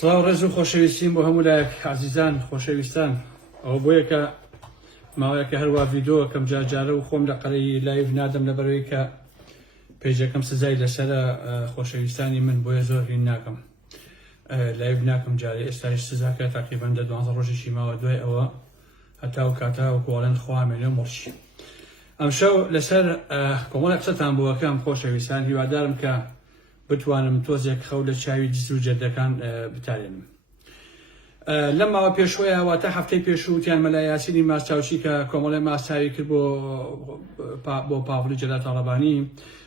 سڵاو ڕێز و خۆشەویستیم بۆ هەموو لایەک عەزیزان خۆشەویستان ئەوە بۆیە کە ماوەیەکە هەروە ڤیدۆکەم جارجارە و خۆم لە قەرەی لایڤ نادەم لەبەرەوەی کە پێیجەکەم سزای لەسەرە خۆشەویستانی من بۆیە زۆر هین ناکەم لایڤ ناکەم جارێ ئێستاش سزاکە تاقریبەن 12 ڕۆژێکی ماوە دوای ئەوە هەتا و کاتا و کۆڵێن خواامێنێ مڕشی ئەمشەو لەسەر کۆمەڵە قسەتان بۆەکەم خۆشەویستان هیوادارم کە بتوانم تۆزێک خەو لە چاوی جست و جەردەکان بتارێنم. لەم ماوە پێشوەیە واتە هەفتەی پێشووتیان مەلای یاسینی ماسچاوچی کە کۆمەڵی ماسچاوی کرد بۆ پاڤڵی جەلات تاڵەبانی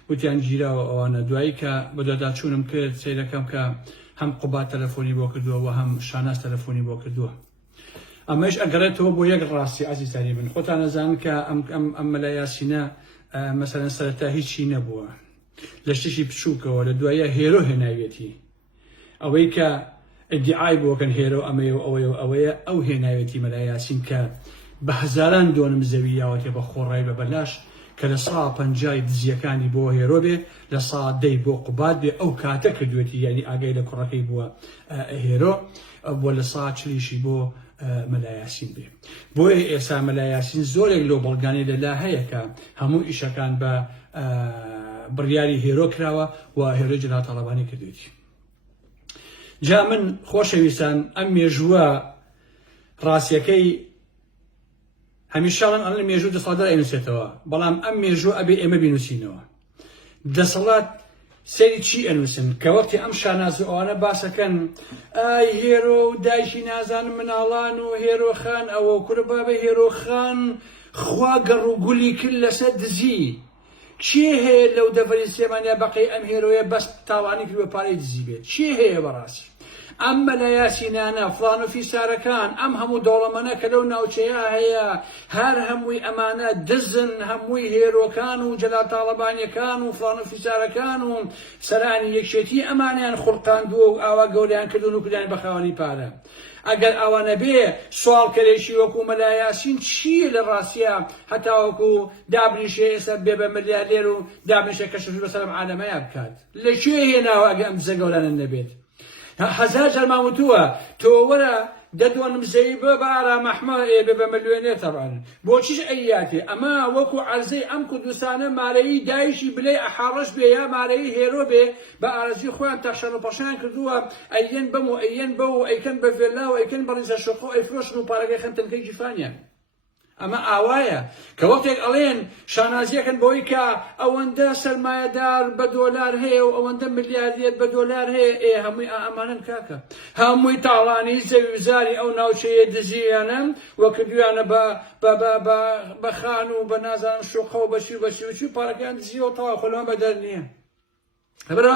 وتیان گیراوە ئەوانە دوایی کە بەدەداچوونم کرد سەیرەکەم کە هەم قوبات تەلەفۆنی بۆ کردووە و هەم شاناز تەلەفۆنی بۆ کردووە. ئەمەش ئەگەڕێتەوە بۆ یەک ڕاستی ئازیزانی من خۆتان نەزانن کە ئەم مەلای یاسینە مەسەلەن سەرەتا هیچی نەبووە لە شتێکی بچووکەوە لە دوایە هێرۆ هێناوێتی ئەوەی کە ئیدعای بۆکەن هێرۆ ئەمەیە و ئەوەیە ئەو هێناوێتی مەلای یاسین کە بە هەزاران دۆنم زەوی یاوەتێ بە خۆڕای بە بەلاش کە لە 150 دزیەکانی بۆ هێرۆ بێ لە 110 بۆ قوبات بێ ئەو کاتە کردوێتی یعنی ئاگای لە کوڕەکەی بووە هێرۆ بۆ لە 140 بۆ مەلای یاسین بێ. بۆیە ئێستا مەلای یاسین زۆرێک لەو بەڵگانی لەلا هەیە کە هەموو ئیشەکان بە بڕیاری هێرۆ کراوە و هێرۆی جەلات تاڵەبانی کردوێتی. جا من خۆشەویستان ئەم مێژووە ڕاستیەکەی هەمیشاڵن ئەڵێن مێژوو دەسەڵاتدار ئەنووسێتەوە بەڵام ئەم مێژوو ئەبێ ئێمە بینووسینەوە. دەسەڵات سەری چی ئەنووسن کە وەختی ئەم شاناز و ئەوانە باسەکەن ئای هێرۆ و دایکی نازانم مناڵان و هێرۆخان ئەوە کورە بابە هێرۆخان خوا گەڕ و گولی کرد لەسەر دزی. چی هەیە لەو دەڤەری سلێمانیا بەقەی ئەم هێرۆیە بەس تاوانی کرد بە پارەی دزی بێت؟ چی هەیە بەڕاستی؟ ئەم مەلای یاسینانە فڵان و فیسارەکان ئەم هەموو دەوڵەمەنە کە لەو ناوچەیە هەیە هەر هەمووی ئەمانە دزن هەمووی هێرۆکان و جەلات تاڵەبانیەکان و فڵان و فیسارەکان و سەرانی یەکێتی ئەمانیان خوڵقاندووە و ئاوا گەوریان کردوون و کردیان بە خاوەنی پارە. ئەگەر ئەوانە بێ سوالکەرێکی وەکو مەلای یاسین چییە لە ڕاستیە هەتا وەکو دابنیشێ ئێستا بێ بە ملیاردێر و دابنیشە کەشف بەسەر عالەمەیە بکات؟ لەکوێ هێناوە ئەگە ئەم دزە گەورانە نەبێت؟ هەزار جار ماوەتووە تۆ وەرە دەدوانم زەوی بە ئارامەحمە بێ بە ملیۆنێر تەڕان بۆچیش ئەیاتێ ئەمە وەکو عەرزەی ئەم کوردستانە مارەی دایشی بلێ ئەحاڕەش بێ یا مارەی هێرۆ بێ بە ئارەزی خۆیان تەخشەن و پەشیان کردووە ئەیەن بەم و ئەیەن بە و ئەیکەن بە ڤێلا و ئەیکەن بە ڕیزە شۆخۆ ئەیفرۆشن و پارەکەی خەنتەنکەی جیفانیان. ئەمە ئاوایە کە وەختێک ئەڵێن شانازیەکەن بۆی کە ئەوەندە سەرمایەدار بە دۆلار هەیە و ئەوەندە ملیاردێر بە دۆلار هەیە هەمووی ئەمانن کاکە هەمووی تاڵانی زەویزاری ئەو ناوچەیە دزییانە وە کردویانە بە خان و بە نازانم شۆخە و بەچی و پارەکەیان دزیەوە تەواو خۆلەوە بەدەر نییە. هەبرا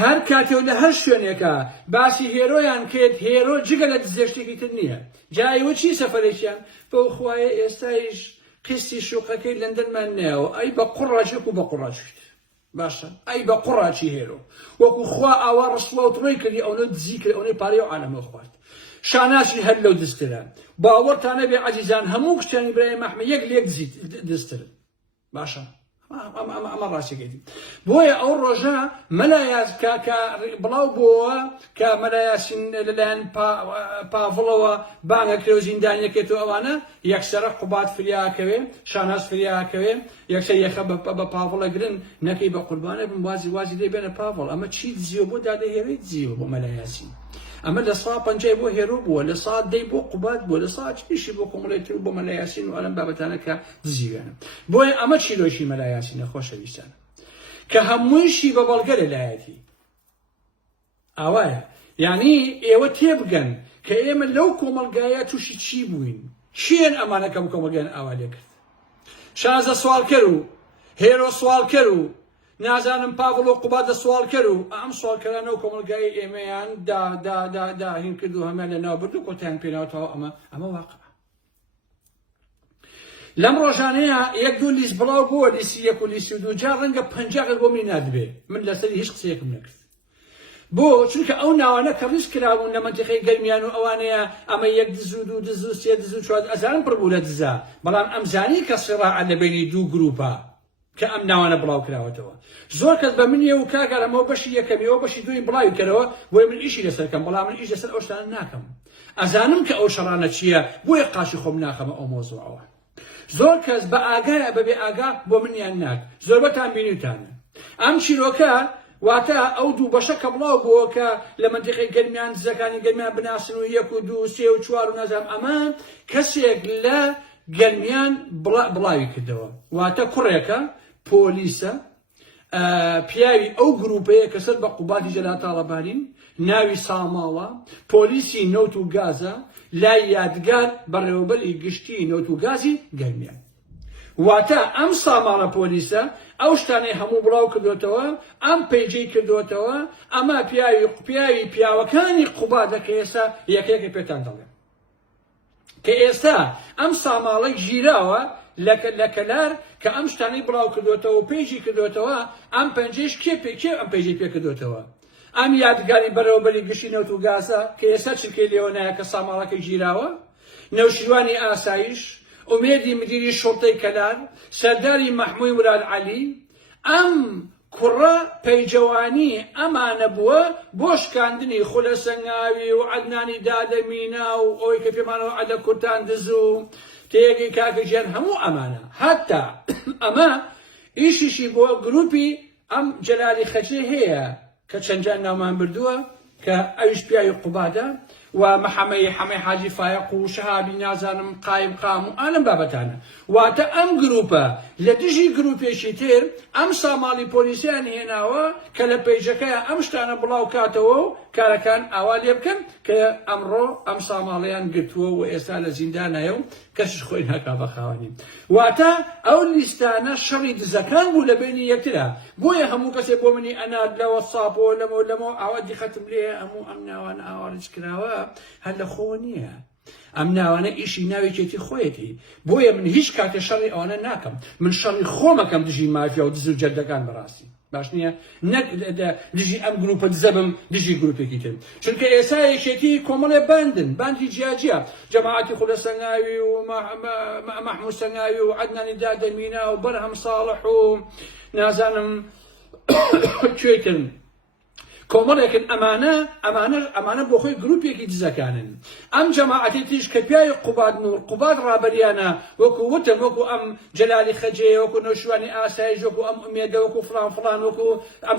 هەر کاتێو لە هەر شوێنێکە باسی هێرۆیان کرد هێرۆ جگە لە دزێشتێکی تر نییە. جایوە چی سەفەرێکیان بەو خوایە ئێستایش قستی شوقەکەی لەندەنمان نێەوە ئەی بە قوڕاچێک و بە قوڕاچیت باشە ئەی بە قوڕاچی هێرۆ وەکو خوا ئاوا ڕسڵاوتڕی کردی ئەوە دزی کرد ئەوەی پارەی و عالەمە خوارد. شاناسی هەر لەو دزترە باوەڕتانە بێ عەزیزان هەموو کشتیانی برای مەحمە یەک لێک دزتر باشە ئەمە ڕاستیەکەیتی. بۆیە ئەو ڕۆژە مەلای کاکە بڵاو بووە کە مەلای یاسین لەلایەن پاڤڵەوە بانگەکرێ و زیندانیەکێتەوە ئەوانە یەکسەرە قوبات فریاکەوێ شاناز فریاکەوێ یەکسەر یەخە بە پاڤڵە گرن نەکەی بە قوربانە بم وازی لێ بێنە پاڤڵ. ئەمە چی دزیوە بۆ دادە هێرەی دزیوە بۆ مەلای یاسین. ئەمە لە 150 بۆ هێرۆ بووە لە 110 بۆ قوبات بووە لە 140 بۆ کۆمەڵێتر بۆ مەلای یاسین و ئەلەم بابەتانە کە دزیوێنە. بۆیە ئەمە چیرۆشی مەلای یاسینە خۆشەویستانە کە هەموویشی بە بەڵگە لەلایەتی ئاوایە یعنی ئێوە تێبگەن کە ئێمە لەو کۆمەلگایە تووشی چی بووین چیان ئەمانە کەم کۆمەلگایان ئاوا لێ کرد. شازە سوالکەر و هێرۆ سوالکەر و نازانم پاڤڵ و قوبات دە سوالکەر و ئەم سوالکەرانە و کۆمەلگای ئێمەیان داهین کرد و هەمان لە ناو برد و کۆتایان پێناوتەوە ئەمە واقع. لەم ڕۆژانەیە یەک دوو لیست بڵاو بووە لیستی یەک و لیستی دو جا ڕەنگە 50 بۆ منی نادبێ من لەسەری هیچ قسەیەکم نەکرد بۆ چونکە ئەو ناوانە کە ڕیز کرابوون لە مەنتیقەی گەرمیان و ئەوانەیە ئەمە یەک دز و دوو دز و سێ دز و چوار ئەزارم پڕ بوو لە دزا بەڵام ئەمزانی کە سێڕاعە لە بینی دوو گروپە کە ئەم ناوانە بڵاو کراوەتەوە زۆر کەس بە منیە و کاگەرەمەوە بەشی یەکەمیەوە بەشی دوی بڵاوی کەرەوە بۆی من ئیشی لەسەرکەم بەڵام من ئیش لەسەر ئەو شتانە ناکەم ئەزانم کە ئەو شەڕانە چییە بۆیە قاچی خۆم ناخەمە ئەو مۆزوعەوە زۆر کەس بە ئاگایە بەبێ ئاگا بۆ منیان ناک زۆربەتان بینیوتانە ئەم چیرۆکە واتە ئەو دوو بەشە کە بڵاو بووە کە لە منتیقی گەرمیان دزەکانی گەرمیان بناسن و 1 و 2 و 3 و 4 و نازانم ئەمان کەسێک لە گەرمیان بڵاوی کردەوە واتە کوڕێکە پۆلیسە پیاوی ئەو گروپەیە کە سەر بە قوباتی جەلال تاڵەبانین ناوی ساماڵە پۆلیسی نەوت و گازە لای یادگار بەڕێوەبەری گشتی نەوت و گازی گەرمیان واتە ئەم ساماڵە پۆلیسە ئەو شتانەی هەموو بڵاو کردوێتەوە ئەم پەیجەی کردوێتەوە ئەمە پیاوی پیاوەکانی قوبادە کە ئێستا یەکێکە پێتان دەڵێم کە ئێستا ئەم ساماڵەی ژیراوە لە کەلار کە ئەم شتانەی بڵاو کردوێتەوە و پێیژی کردوێتەوە ئەم پەنجەش کێ ئەم پەیجەی پێ کردوێتەوە ئەم یادگاری بەڕێوەبەری گشتی نەوت و گازە کە ئێستا چرکەی لێوە نایە کە ساماڵەکەی ژیراوە نەوشیروانی ئاسایش ئومێدی مدیری شۆڵتەی کەلار سەرداری مەحمووی مراد عەلی ئەم کوڕە پەیجەوانی ئەمانە بووە بۆ شکاندنی خولە سەنگاوی و عەدنانی دادەمینا و ئەوەی کە پێمانەوە عەدە کورتان دز و تێگەی کاکەژیان هەموو ئەمانە هەتا ئەمە ئیشیشی بۆ گروپی ئەم جەلالی خەجێ هەیە کە چەندجار ناومان بردووە کە ئەویش پیاوی قوبادە و حەمەی حاجی فایق و شەهابی نازانم قایم قام و ئالم بابەتانە واتە ئەم گروپە لە دژی گروپێکی تر ئەم ساماڵی پۆلیسیان هێناوە کە لە پەیجەکەیە ئەم شتانە بڵاو کاتەوە و کارەکان ئاوا لێ بکەن کە ئەمڕۆ ئەم ساماڵیان گرتووە و ئێستا لە زیندانایە و کەسیش خۆی ناکا بە خاوەنی واتە ئەو لیستانە شەڕی دزەکان بوو لە بینی یەکترا بۆیە هەموو کەسێک بۆ منی ئەنات لەوە ساپۆ لەمە ئاوا دیخەتم لێ هەموو ئەم ناوانە ئاوارج کراوە هەر لە خۆ نییە ئەم ناوانە ئیشی ناوێکێتی خۆیەتی بۆیە من هیچ کاتێ شەڕی ئەوانە ناکەم من شەڕی خۆمەکەم دژی مافیا و دز و جەردەکان بەڕاستی باش نییە نەک دژی ئەم گروپە دزەبم دژی گروپێکی تر چونکە ئێستا یەکێتی کۆمەڵێ باندی جیاجیە جەماعەتی خولە سەنگاوی و مەحموود سەنگاوی و عەدنانی دادەمینا و بەرهەم ساڵح و نازانم کوێتن کۆمەڵێکن ئەمانە بۆ خۆی گروپێکی دزەکانن ئەم جەماعەتی تریش کە پیاوی قوبادن و قوباد ڕابەریانە وەکو وتم وەکو ئەم جەلالی خەجێ وەکو نەوشیروانی ئاسایش وەکو ئەم ئومێدە وەکو فلان وەکو ئەم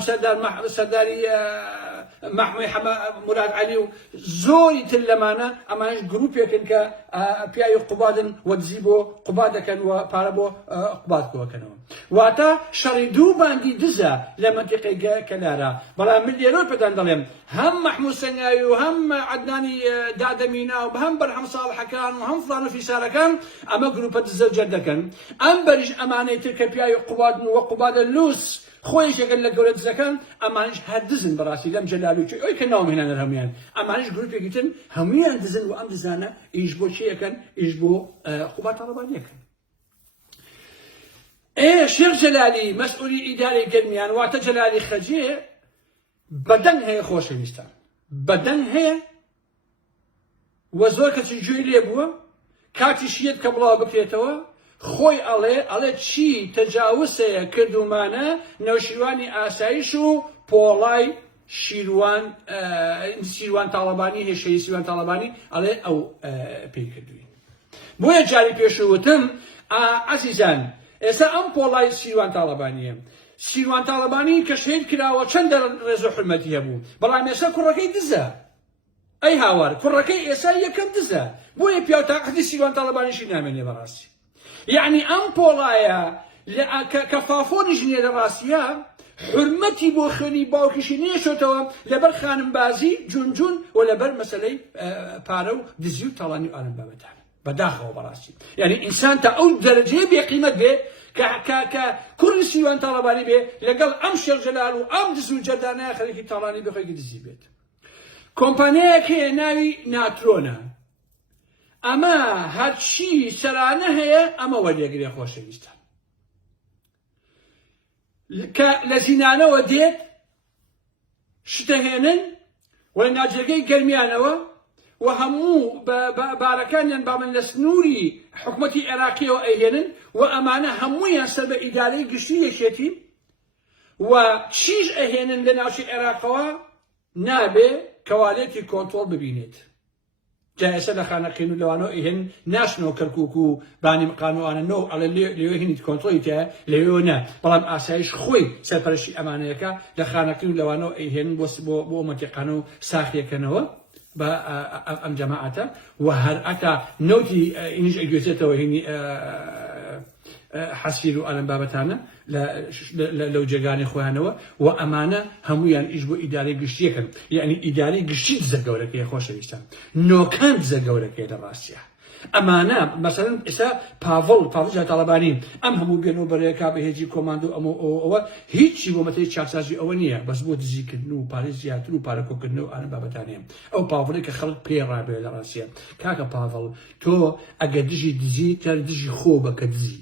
سەرداری مەحمووی مراد عەلی و زۆری تر لەمانە ئەمانش گروپێکن کە پیاوی قوبادن و دزی بۆ قوباد دەکەن و پارە بۆ قوباد کۆکەنەوە واتە شەڕی دوو باندی دزە لە منتیقەی کەلارە بەڵام من لێرە پێتان دەڵێم هەم مەحموود سەنگاوی و هەم عەدنانی دادەمینا و هەم بەرهەم ساڵحەکان و هەم فڵان و فیسارەکان ئەمە گروپە دزە جەر دەکەن ئەم بەریش ئەمانەی تر کە پیاوی قوبادن و قوبادە لووس خۆیش یەکەن لە گەورە دزەکان ئەمانش هەر دزن بەڕاستی لەم جەلاوی ئەوی کە ناومهێنانە هەمویان ئەمانش گروپێکی تر هەمویان دزن و ئەم دزانە ئیش بۆ چیەکەن ئیش بۆ قوباد تاڵەبانیەکەن شێخ جەلالی مەسئولی ئیدارەی گەرمیان واتە جەلالی خەجێ بەدەنگ هەیە خۆشەویستان بەدەنگ هەیە وە زۆر کەسی گوێی لێ بووە کاتی شیت کە بڵاو بکرێتەوە خۆی ئەڵێ چی تەجاوزەیە کردومانە نەوشیروانی ئاسایش و پۆڵای سیروان تاڵەبانی هێشەی سیروان تاڵەبانی ئەڵێ ئەو پێی کردووی بۆیە جاری پێشوتم عەزیزان ئێستا ئەم پۆڵای سیروان تاڵەبانیە سیروان تاڵەبانی کە شەهید کراوە چەندە ڕێز و حورمەتی هەبوو بەڵام ئێستا کوڕەکەی دزە ئەی هاوار کوڕەکەی ئێستا یەکەم دزە بۆیە پیاو تاقەتی سیروان تاڵەبانیشی نامێنێ بەڕاستی یعنی ئەم پۆڵایە کە فافۆنیش نییە لە ڕاستیە حورمەتی بۆ خوێنی باوکیشی نێشۆتەوە لەبەر خانمبازی جونجون و لەبەر مەسەلەی پارە و دزی و تاڵانی و ئالم بابەتانە بەداخەوە بەڕاستی یعنی ئینسان تا ئەو دەرەجەیە بێقیمەت بێ کە کوڕی سیروان تاڵەبانی بێ لەگەڵ ئەم شێخ جەلال و ئەم دز و جەردانەیە خەریکی تاڵانی بخۆیکی دزی بێت کۆمپانیایەک هەیە ناوی ناترۆنە ئەمە هەرچی سەرانە هەیە ئەمە وەردەگرێ خۆشەویستان کە لە زینانەوە دێت شتە هێنن و لە ناجێگەی گەرمیانەوە وهمو باركان بامن لسنوري حكومتي عراقية وأيهنن وأمانة همويا سبب إداري قشرية شيتي وشيش أيهنن لناشي عراقوا نابي كواليتي كنترول ببينيت جايسه لخانه قينو لوانو إهن ناشنو كركوكو باني مقانو أنا نو على اللي هني كنترول تا ليونا بلام أسايش خوي سالبرشي أمانيكا لخانه قينو لوانو إهن بو منطقانو ساخية كنوا با ام جماعته وهر اتا نوتي انج اجوزته وهني حسيرو على بابتانا لو جاغاني خوانوا وامانه هميان اجبو اداري قشيكن يعني اداري قشيت زغورك يا خوش ويستان نو كان زغورك يا راسيا امانه مثلا اسا بافل جا طلبانين ام همو بينو بريكا بهجي كوماندو امو او هيچي بو متي چاكسازي اونيه بس بو دزيك نو باريزيا ترو باركو كنو انا بابتاني او بافل كخلق بيرا بلا راسيا كاكا بافل تو اگدجي دزي تر دجي خوبه كدزي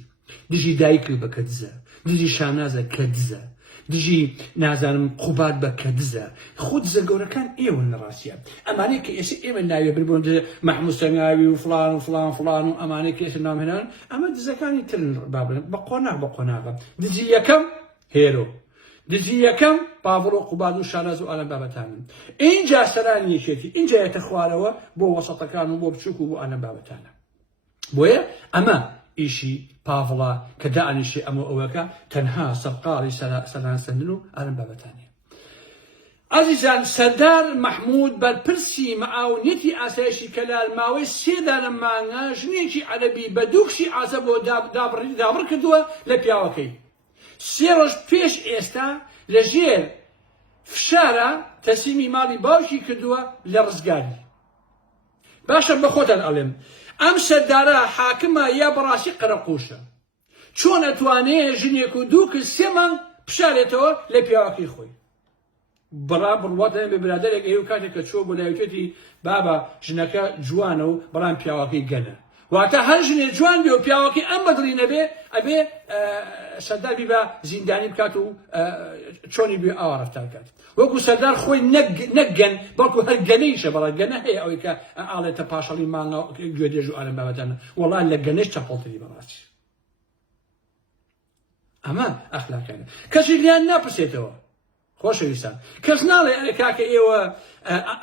دجي دايكل بكدزه دجي شانازه كدزه دجي نازانم قوبات بكدزه خود زغوركان ايون راسيا امانيك ايش ايمن ناوي بالبون محمود سناوي وفلان وفلان فلان امانيك ايش نام هنا اما دزكاني تل بابل بقونا دجي يكم هيرو دجي يكم بافرو قوبات وشاناز وانا بابتان انجا سراني شيتي انجا يتخوالوا بو وسط كانوا بو بشوكو بو انا بابتان بويا اما إشي بافلا كدعني شيء أمو أوكا تنها سبقاري سلان سندنو أنا بابا تاني عزيزان سردار محمود بالبرسي معاونيتي أساشي كلال ماوي سيدان مانا جنيشي عربي بدوكشي عزبو دابر كدوا لبياوكي سيروش بيش إستا لجير فشارة تسيمي مالي باوشي كدوا لرزقاري باشا بخوتان ألم ام سردارا حاكمه يا براسي قرقوشه چون اتواني جنيكو دوك السمن بشارتو لبياكي خوي برابر وطن ببرادرك ايو كاتك تشوف ولا يوتي بابا جنكا جوانو برام بياكي جنا وقتا هر جني جوان بيو بياكي ام بدري نبي ابي سردار بيبا زنداني بكاتو چوني بيو اعرف تاكات وكو سردار خوي نقن بلكو هالقنيشه برا القنا هي او كا على تباشلي مانا جوديجو على بابتنا والله لقنيش تشبطلي براسي اما اخلاقنا كشيليان نابسيتو خوش ويسان كزنالي انا كاكا ايوا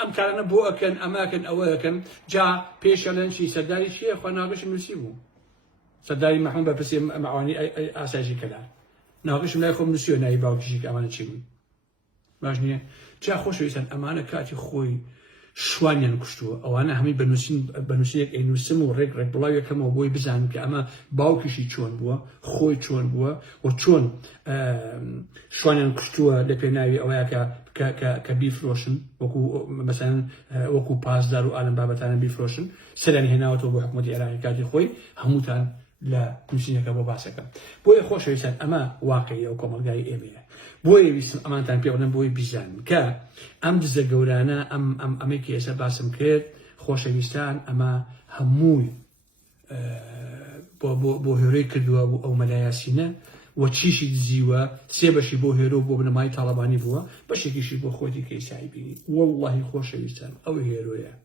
امكاننا بو اكن اماكن اوكن جا بيشلن شي سرداري شي اخو ناقش نسيبو سرداري محمود بس معاني اساسي كلام ناقش لا يخو نسيو ناي باوكشي امانه تشيبو ماجنيه جا خوش ويسان امانه كاتي خوي شوانيان كشتو او انا همي بنوسيك اي نسمو ريك بلاوي كما بوي بزان كاما باوكشي چون بو خوي چون بو وچون شوانيان كشتو لبيناوي او كبيفروشن وكو مثلا وكو بازدار وعالم بابتان بيفروشن سلاني هنا وتو حكومه العراق كاتي خوي هموتان لا نسينك ابو باسكا بوي خوش ويسان اما واقعي او كومالغاي ايميا بوي بيسم امانتان بيقولن بوي بيزان كا ام دزغورانا ام اميكي اسا باسم كير خوش ويستان اما هموي بو هوريك دو او ملاياسينا وتشيشي دزيوا سيبشي بو هيرو بو بنماي طالباني بو بشكيشي بو خوتي كي سايبيني والله خوش ويستان او هيرويا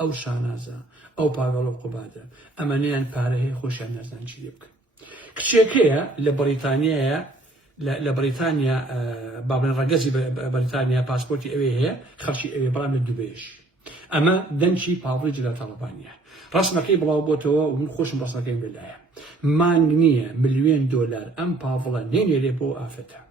او شانازا او باغلو قباده امانيان باره خوشان نازان شي يبك كشيكيا لبريطانيا بابن رقزي بريطانيا باسبورتي اوي هي خرشي اوي برام الدبيش اما دنشي بافريج لا طلبانيا رسمكي بلاو بوتو ومن خوش رسمكي بالله مانغنيه $1,000,000 ام بافلا نيني ليبو افتها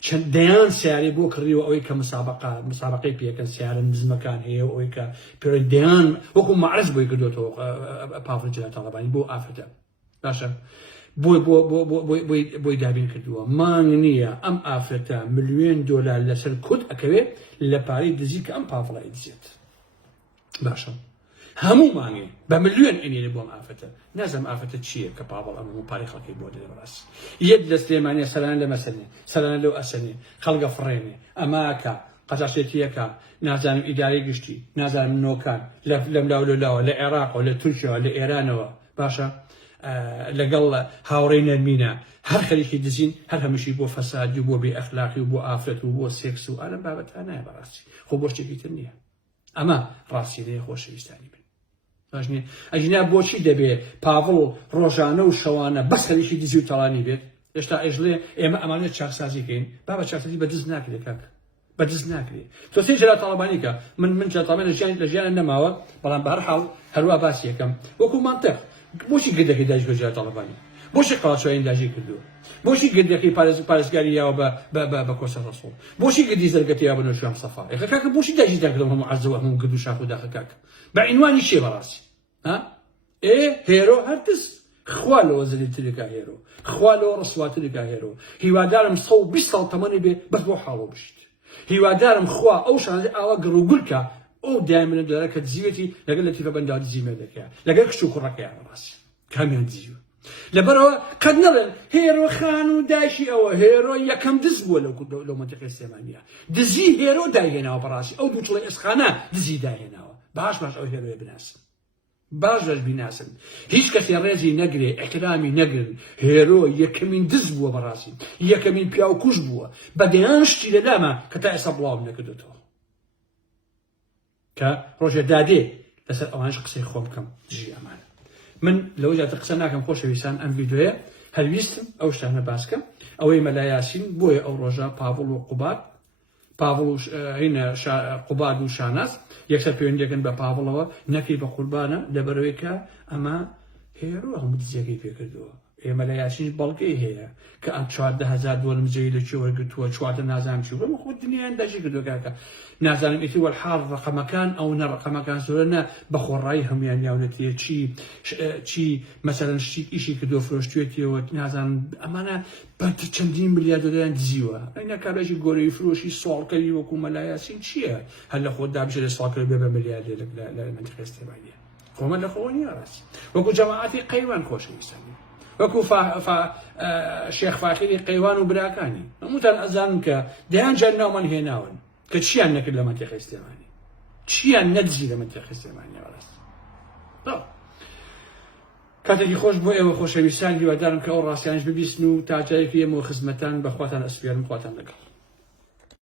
چند ديان سياري بو كريو اوي مسابقه بيكن سيار مزمكان هي اوي ك بيرديان وكو معرض بو يقدوتو بافريج لا طلباني بو افتها باشا بوي دابين كدوا مانغنيه ام افتا $1,000,000 لسر كود اكوي لباري دزيك ام بافلا يدزيت باشا همو مانغي بمليون اني لبوم افتا نازم افتا تشير كبابل امو باري خلقي بودي براس يد لسليمانيه سلان لمسني سلان لو اسني خلق فريني اماكا قجاشتيكا نازم اداري قشتي نازم نوكان لم لا العراق ولا تركيا ولا ايران باشا لقل هاورين المينا هر خليكي دزين هر همشي بو فساد وبو باخلاقي وبو افت وبو سكس وانا بابت انا براسي خو بوش تجيتني ئەمە ڕاستیەیە خۆشەویستانی بن. ئەژنا بۆچی دەبێ پاڤڵ ڕۆژانە و شەوانە بەس هەریشی دزی و تەڵانی بێت؟ هێشتا ئێژڵێ ئێمە ئەمانێت چاکسازیکەین، با بە چاکسازی بەدەست ناکرێت کاکە، بەدەست ناکرێت. تۆ سێ جەرا تاڵەبانیکە من جاتاڵبان لە ژیانە نەماوە، بەڵام بە هەر حاڵ هەروە باسی یەکەم وەکو مانتەق بۆچی گردەکەی داژی جەرا تاڵەبانی؟ بۆچی قاچۆیین داژی کردووە؟ بۆچی گردەکەی پارێزگاری یاوە بە کۆسە ڕەسوڵ؟ بۆچی گردی زەرگەتی یا بە نوێژان سەفا؟ ئێخە کاکە بۆچی داژی داکردەوە هەموو عەرزەوە هەموو گرد و شاخ و داخە کاکە؟ بە عنوانی چێ بەڕاستی؟ هێرۆ هەرگز خوا لەوە زەلیلترێکا هێرۆ، خوا لەوە ڕسواترێکا هێرۆ. هیوادارم 120 ساڵ تەمەنی بێ بەس بۆ حاڵۆ بشیت. هیوادارم خوا ئەو شانزە ئاوا گڕوگورکە ئەو دایمنە دەرە کە دزیوێتی لەگەڵ لەتیفە بەنداوی دزیمە دەکەیە لەگەڵ کچ و کوڕەکەیان ڕاستی کامیان دزیوە. لەبەرەوە قەت نەڵێن هێرۆ خان و داشی ئەوە هێرۆ یەکەم دز بووە لەو مەنتیقەی سلێمانیە. دزی هێرۆ داهێناوە بەڕاستی، ئەو دووچڵی ئێسخانە دزی داهێناوە. باش ئەو هێرۆیە بناسن، باش بیناسن، هیچ کەسی ڕێزی نەگرێ، ئەحترامی نەگرن. هێرۆ یەکەمین دز بووە بەڕاستی، یەکەمین پیاوکوش بووە بە دەیان شتی لەلامە کە تا ئێستا بڵاو نەکردوێتەوە. کە ڕۆژێ دادێ لەسەر ئەوانش قسەی خۆم بکەم دژی ئەمانە. من لەوەی جاتە قسە ناکەم خۆشەویستان، ئەم ڤیدیۆیە هەلویستم ئەو شتانە باسکەم ئەوەی مەلا یاسین بۆیە ئەو ڕۆژە پاڤڵ و قوباد، پاڤڵ هینە قوباد و شاناس یەکسەر پەیوەندیەکەن بە پاڤڵەوە نەکەی بە قوربانە لەبەرەوەی کە ئەمە هێرۆ هەموو دزیەکەی پێکردووە. ئێمە لە یاسین بەڵگەی هەیە کە ئەم 14,000 دۆلم جێی لەکوێ وەرگرتووە، چوارتە نازانم چی بەمە خۆ دنیایان داژی کردووە کاکە. نازانم ئیتر وەرحاڵ ڕقەمەکان ئەو نە ڕقەمەکان زۆرە بە خۆڕایی هەمویان یاونەتیە چی مەسەلەن ئیشی کردووە فرۆشتوێتیەوە نازانم ئەمانە بە چەندین ملیار دۆلەریان دزیوە. ئەینە کارێکی گۆرەی فرۆشی سواڵکەری وەکو مەلا یاسین چییە؟ هەر لە خۆ دابژێ لە سواڵکەری بێ بە ملیار لە مەنتیقەی سلێمانیە. خۆمە لە خۆ نییە ڕاستی. وەکو جەماعەتی قەیوان خۆشەویستانی، وەکو شێخ فاخری قەیوان و براکانی هەمووتان ئەزانن کە دەیان جار ناومان هێناون کە چیان نەکرد لە مەنتیقەی سلێمانی، چیان نەدزی لە مەنتیقەی سلێمانی ڕاست. کاتێکی خۆش بۆ ئێوە خۆشەویستان، هیوادارم کە ئەو ڕاستیانش ببیستن و تا جایەکی ئێمە خزمەتان بەخواتان ئەسپێرم، خواتان لەگەڵ.